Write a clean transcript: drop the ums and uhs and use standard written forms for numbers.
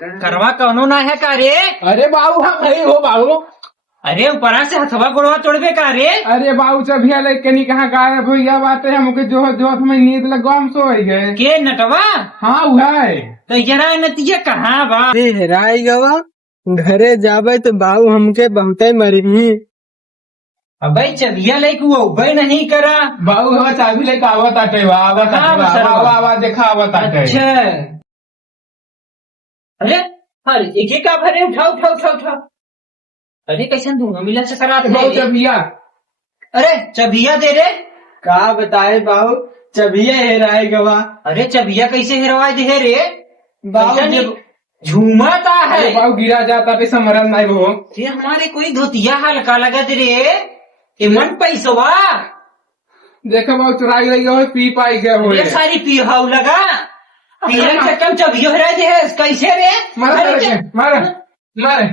करवा कौनो ना है का रे? अरे बाबू हाँ भाई हो बाबू। अरे ऊपरा से हथवा गोड़वा तोड़बे का रे? अरे बाबू चबिया लेके नहीं कहाँ गायब हो गया बात है हमके जो हमें नींद लगा हम सो गए। के नटवा? हाँ वो है। तो जरा नतिया कहाँ बा? हेराई गवा घरे जाबे तो बाबू हमके बहुते मरी। अबे चबिया लेके वो उबे नहीं करा। बाबू हवा चाबी लेके आवत आटे आवत हाँ, आटे बसरवा। आवा देखा आवत आटे। अच्छा अरे अरे एक का भरे उठाओ उठाओ उठाओ उठाओ। अरे कैसे दूंगा मिला से करा बाबू चबिया। अरे चबिया दे रे। का बताए बाबू चबिया हेराई गवा। अरे चबिया कैसे हेरवा दे रे? बाबू कैसा जब नहीं झूमाता है। अरे बाबू गिरा जाता पे समरन नहीं वो। ये हमारे कोई धोतिया हल्का लगत रे। ये मन पैसवा देखो बाबू चुराई रही हो पी पाई गए हो। ये सारी पीहाऊ लगा पीरन चक्कम चबियो हेरा दे कैसे रे? मारे अरे मारे मारे मारे